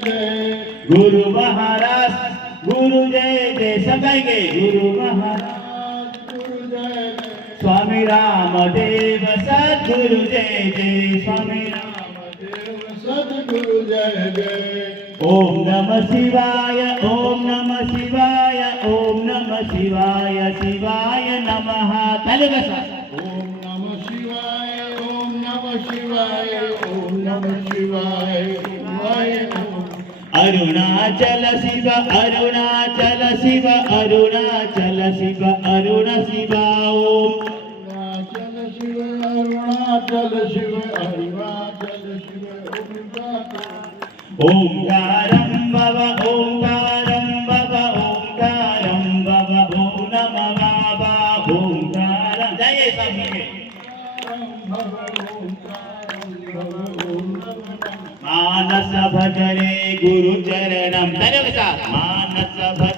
गुरु महाराज गुरु जय जय सगाएंगे गुरु महाराज गुरु जय स्वामी रामदेव सद्गुरु जय जय स्वामी रामदेव सद्गुरु जय जय ओम नमः शिवाय ओम नमः शिवाय ओम नमः शिवाय शिवाय नमः तलगसा ओम नमः शिवाय ओम नमः शिवाय ओम नमः शिवाय शिवाय नमः अरुणाचल शिव अरुणाचल शिव अरुणाचल शिव अरुण शिव ओम अरुणाचल शिव अरुणाचल शिव अरुणाचल शिव ओंकारं भव ओंकारं भव ओंकारं भव ओम नमः बाबा ओंकारं जय स्वामी मानस भजरे गुरु चरणम धन्यवाद मानस भज